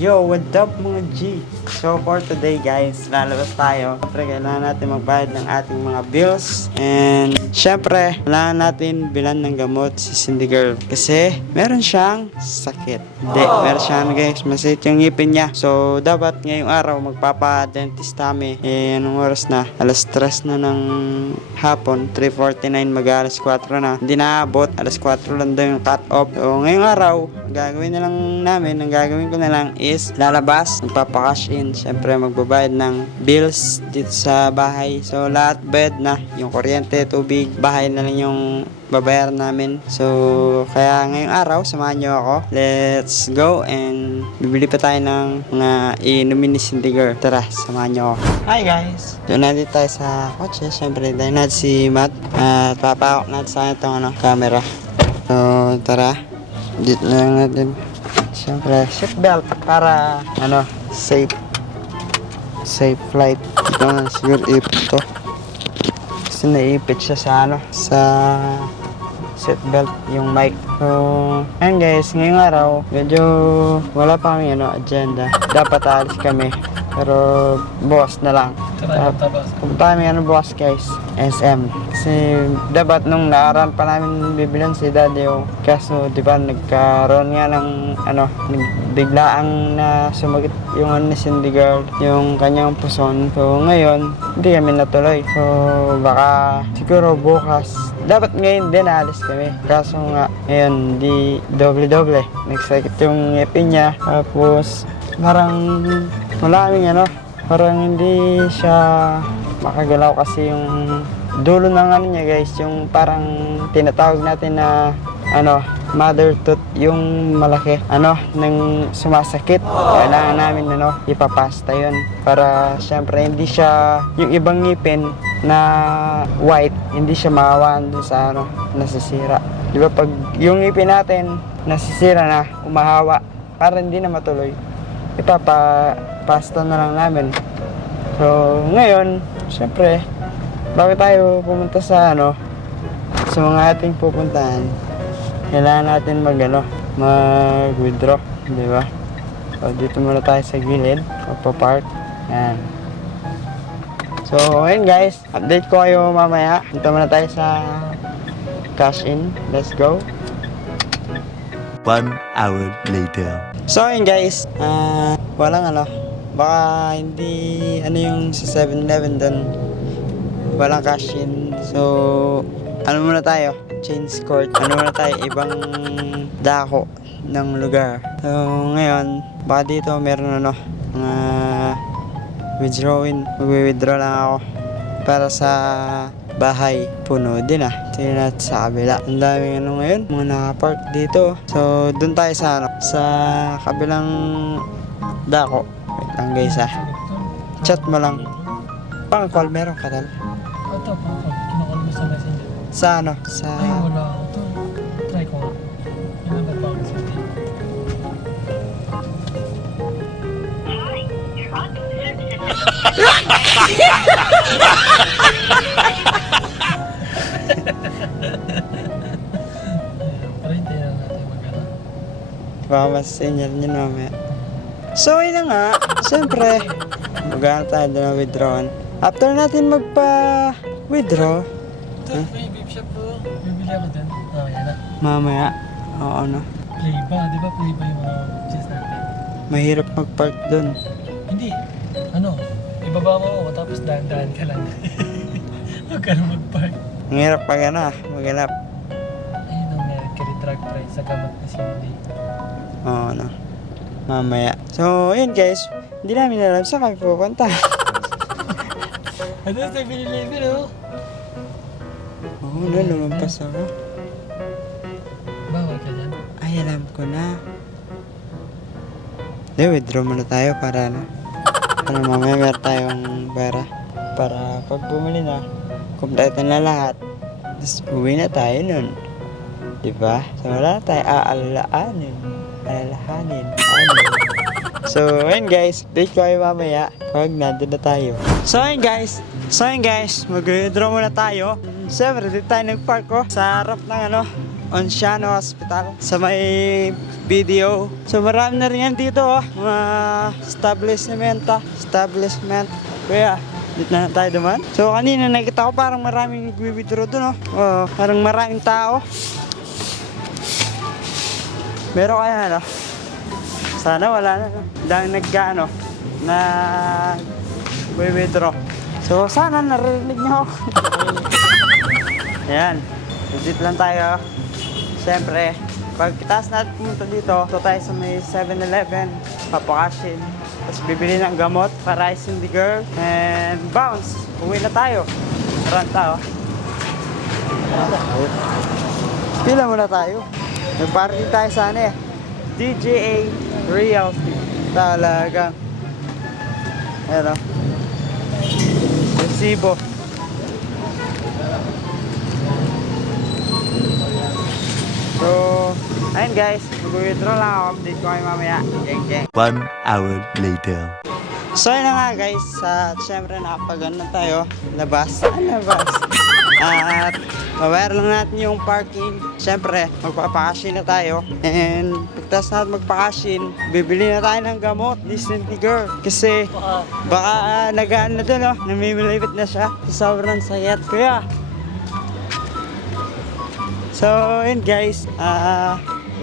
Yo, what's up mga G? So for today guys, lalabas tayo. Siyempre kailangan natin magbayad ng ating mga bills. And syempre, kailangan natin bilan ng gamot si Cindy Girl. Kasi meron siyang sakit. Hindi, meron siyang guys, masakit yung ngipin niya. So dapat ngayong araw magpapa-dentist kami. Eh, anong oras na? Alas 3 na ng hapon, 3:49 mag-alas 4 na. Hindi naabot, alas 4 lang daw yung cut off. So ngayong araw, ang gagawin na lang namin, ang gagawin ko na lang is lalabas, magpapakash in, syempre magbabayad ng bills dito sa bahay. So lahat bayad na, yung kuryente, tubig, bahay na lang yung babayaran namin. So kaya ngayong araw, samahan nyo ako. Let's go and bibili pa tayo ng mga inumin ni Cindy Girl. Tara, samahan nyo ako. Hi guys! Doon natin tayo sa kotse. Syempre tayo natin si Matt at papawak natin sa itong camera. So tara, dito na lang natin. Siyempre, seatbelt para safe flight. Ito na siguro ipit to. Kasi naipit siya sa seatbelt yung mic. So, ayan guys, ngayong araw, medyo wala pa kami agenda. Dapat alis kami. Pero, bukas na lang. Punta kami bukas guys, SM. Kasi dapat nung nakaraan pa namin bibilan si Daddy kaso di ba nagkaroon nga ng biglaang na sumagot yung ni Cindy Girl, yung kanyang puson. So ngayon, hindi kami natuloy. So baka siguro bukas. Dapat ngayon din alis kami. Kaso nga, ngayon, di doble-doble. Nagsakit yung ngipin niya. Tapos, parang wala kaming parang hindi siya makagalaw kasi yung dulo ng niya guys, yung parang tinatawag natin na mother tooth, yung malaki nang sumasakit. Kailangan namin ipapasta yun para syempre hindi siya yung ibang ngipin na white, hindi siya makawaan dun sa nasisira. Di ba pag yung ngipin natin nasisira na, umahawa, para hindi na matuloy, ipapasta na lang namin. So ngayon, syempre bago tayo pumunta sa sa mga ating pupuntahan, kailangan natin mag-withdraw, di ba? So dito muna tayo sa gilid, magpa-park. Yan. So ayun guys, update ko kayo mamaya. Dito muna tayo sa cash in. Let's go. 1 hour later. So ayun guys, walang baka hindi yung sa 7-Eleven doon, walang cash in. So muna tayo, change court. Muna tayo, ibang dako ng lugar. So ngayon, baka dito meron mga magwi-withdraw lang ako para sa bahay. Puno din tingnan natin sa kabila. Ang daming ngayon, mga nakapark dito. So dun tayo sa kabilang dako. Wait lang guys chat mo lang. Pang call meron ka tal? Ito, kinakall mo sa messenger. Sa Ay, wala ako to. Try ko nga. Yung number ba ako sa TV? Pero hintayin lang natin baka mas sinyal nyo mamaya. So yun na nga, siyempre magana tayo doon na withdrawan. After natin magpa-withdraw, ito, may vape shop po. Bibili ako dyan. Yan na. mamaya, Play ba? Di ba play ba yung mga cheese natin? mahirap mag-park doon. Hindi. Ibaba mo ako tapos dahan-dahan ka lang. Huwag ka na mag-park. Ang hirap pag maghanap. Ayun ang Mercury drug price sa gamot ni Cindy. Mamaya. So yun guys, hindi namin alam saan kami pupunta. Ano sa 7-Eleven Lumampas ako. Bawal ka dyan. Ay, alam ko na. Withdraw muna tayo para mamaya meron tayong pera. Para pag bumili na, kumpleto na lahat. Tapos uwi na tayo nun. Diba? So wala na tayo alalahanin. So ayun guys, update ko kayo mamaya pag nandun na tayo. So ayun guys, mag-withdraw muna tayo. Siyempre, dito tayo nag-park sa harap ng Onciano Hospital sa may video. So marami na rin yan dito mga establishment. Kuya, dito na tayo duman. So kanina nakita ko parang maraming nag-withdraw dun parang maraming tao. Meron kaya sana wala na dahil withdraw. So sana narinig niyo ako. Ayan, legit lang tayo. Siyempre, pagkitaas natin pumunta dito, ito tayo sa may 7-Eleven, papakashin. Tapos bibili ng gamot para isin the girl. And bounce, uwi na tayo. Maraming tao. Pila muna tayo. Nag-party tayo sa DJA Realty. Talagang. Ayan resibo. So, ayun guys, mag-withdraw lang ako. Update ko kayo mamaya. Geng. 1 hour later. So, yun na nga guys. Siyempre, nakapag-ano tayo. Labas. At, mabayar lang natin yung parking. Siyempre, magpapakashin na tayo. And, pagtas natin magpakashin, bibili na tayo ng gamot. Disney girl. Kasi, baka nagaan na dun, namimilipit na siya. Sobrang sayat. Kuya. So, yun guys.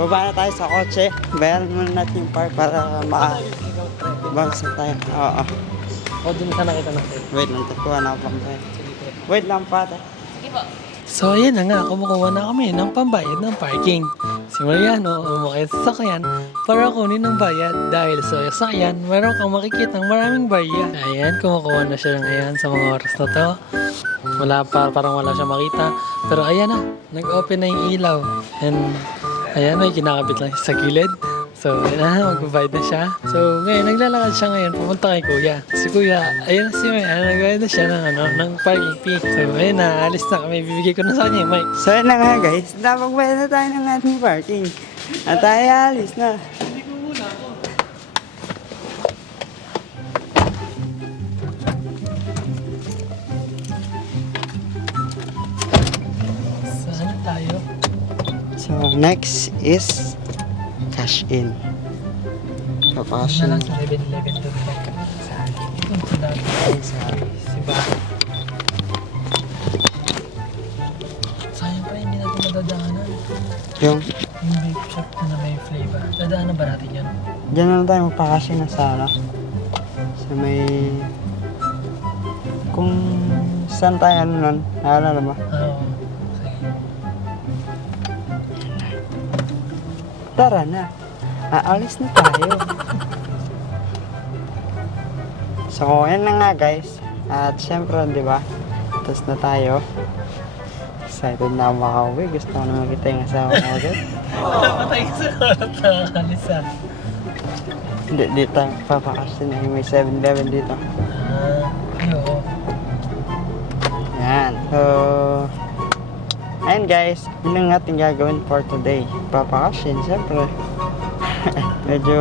Baba na tayo sa kotse. Bayaran muna natin yung park para makabangsa tayo. Oo. O, dun ka nakita natin. Wait lang, takuha na ako pang tayo. Wait lang pa. So ayan na nga, kumukuha na kami ng pambayad ng parking. Si Mariano, umakay sa sasakyan para kunin ng bayad. Dahil sa sasakyan, meron kang makikita ng maraming barya. Ayan, kumukuha na siya ngayon sa mga oras na to. Parang wala siya makita. Pero ayan na, nag-open na yung ilaw. And ayan, may kinakabit lang siya sa gilid. So, ayan na, magbabayad na siya. So, ngayon, naglalakad siya ngayon, pumunta kay Kuya. Si Kuya, ayan si May, nagbayad na siya ng parking fee. So, ayan na, alis na kami, bibigay ko na sa kanya yung mic. So, yun na nga guys. Napagbayad na tayo ng ating parking. At tayo alis na. Hindi ko muna ako. Saan tayo? So, next is cash in. Papakash Na in. lang sa 7-Eleven doon ka. Doon sa dati tayo sa si Baka. Sayang pa hindi natin madadaanan. Yung, Yung beef shop na may flavor. Dadaanan ba natin yan? dyan na lang tayo magpakash in na sa sa may... Kung saan tayo nun, naalala mo? Oo. Sige. Tara na. Aalis na tayo. So, yan na nga guys. At syempre, di ba? Tapos na tayo. Excited na ako makauwi. Gusto ko na makita yung asawa ko agad. Napatay ka sa karat na kalisa. Hindi, dito tayo papakasin na may 7-Eleven dito. Oo. Yan. So, ayun guys. Yun ang ating gagawin for today. Papakasin, syempre. Medyo...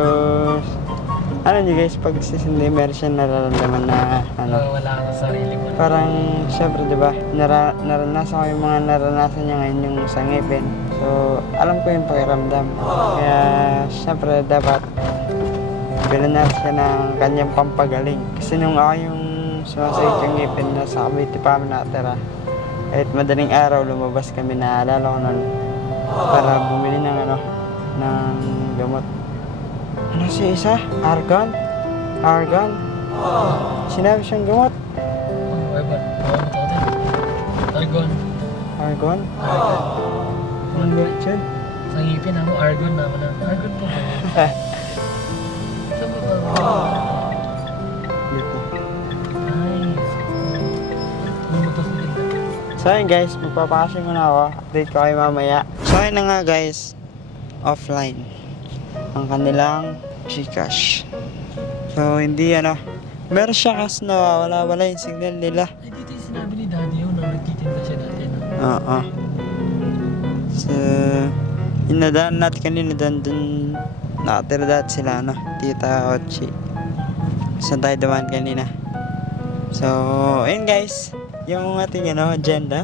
Ano nyo guys, pag sisindi, meron siya nararamdaman na Wala ka sa sarili mo. parang syempre diba naranasan ko yung mga naranasan niya ngayon yung sa ngipin, so alam ko yung pakiramdam, kaya syempre dapat bilhan natin siya ng kanyang pampagaling. Kasi nung ako yung sumasakit yung ngipin na sa Cavite pa kami natira, kahit madaling araw lumabas kami, naalala ko nun para bumili ng ng gamot. Ano si isa? Argan? Sinabi siyang gamot. Argon. Argon? Ano ba yun? Sa ngipin mo, argon naman na. Argon po ba? Saan ba ba? Dito. Nice. Bumutos din. So ayun guys, magpapakasing muna ako. Update ko kayo mamaya. So ayun na nga guys, offline ang kanilang Gcash. So hindi meron siya kasi nawawala yung signal nila. Ay, dito yung sinabi ni Daddy yun, nagtitinda siya dati. Oo. So, inadaan natin kanina dun nakatira dati sila, Tita Ochi. Saan tayo dumaan kanina. So, ayun guys, yung ating agenda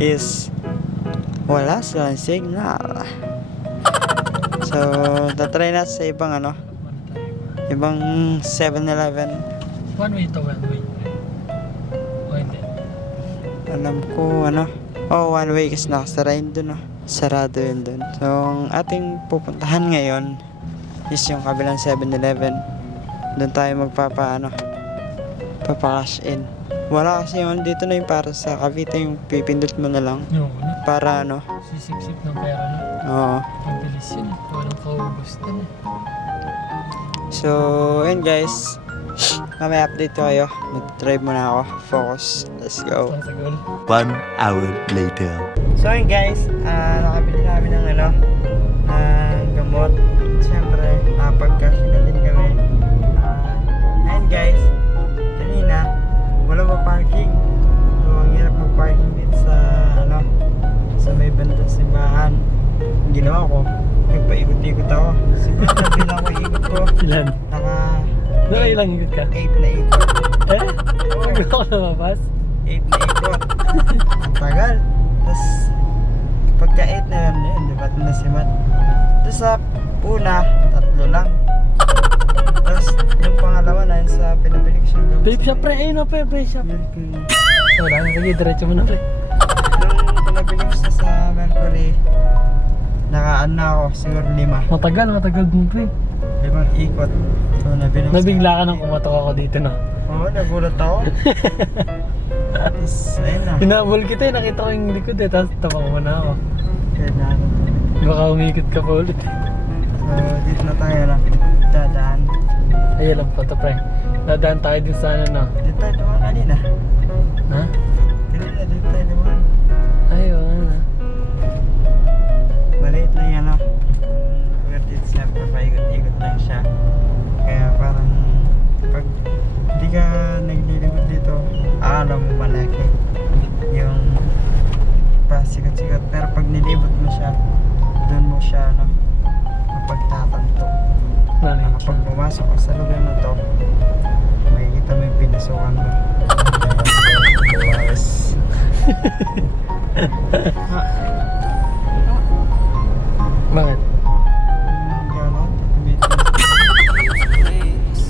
is Wala silang signal. So, tatry natin sa ibang ano, ibang 7-Eleven. One way to one way. O hindi. Alam ko ano, oh, one way kasi nakasara yun dun, oh. Sarado yun dun. So, ang ating pupuntahan ngayon is yung kabilang 7-Eleven. Doon tayo papa-cash in. Wala kasi yung dito na yung para sa Cavite, yung pipindot mo na lang. No, Para ano, sisip-sip ng pera na. oo. Mabilis yun. Walang kaubos na. So, ayun guys. Mamaya update ko kayo. Mag-drive muna ako. Focus. Let's go. Sa goal. 1 hour later. So ayun guys, nakabili namin ng ano, ng gamot. Siyempre, nakapag-cash na din kami. Ayun guys, kanina, wala pa parking. So, ang hirap mag-parking dito sa, ano, sa may bandang simbahan. Ang ginawa ko, nagpaikot-ikot ako. Siguro na bilang ko ikot ko, Ilan? Ilang ikot ka? 8 na ikot. Eh? Huwag ako lumabas. 8 na ikot. Ang tagal. Tapos, pagka 8 na yun, di ba ito na si Matt? Tapos sa una, 3 lang. Tapos, yung pangalawa na yun sa pinabili ko siyang gamot. Vape shop pre. Ayun o pre. Vape shop. Mercury. Wala na. Sige, diretso mo na pre. Nung pinabili ko siya sa Mercury, nakaan na ako, siguro 5. Matagal din pre. 5 ikot. So, nabili ko Nabigla ka nang kumatok ako dito no. Oo, nagulat ako. Tapos, ayun na. Hinabol kita eh. Nakita ko yung likod eh. Tapos tabang mo na ako. Kaya na. Baka umikot ka pa ulit. So, dito na tayo na. Dadaan. Ayun lang po to pre. Dadaan tayo din sa ano no. Dito tayo naman kanina. Ha? Kanina, dito tayo naman. Ayun na. Maliit lang yan, no? Pero dito siyempre, paikot-ikot lang siya. Kaya parang, pag hindi ka naglilibot dito, akala mo malaki yung pasikat-sikat. Pero pag nilibot mo siya, doon mo siya, no, mapagtatanto. Kapag pumasok ka sa lugar na to, makikita mo yung pinasukan mo. Yes. Bakit? Gano'n? Guys,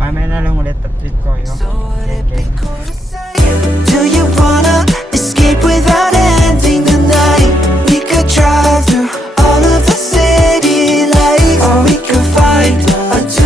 mamaya na lang ulit update ko yun. Okay. Do you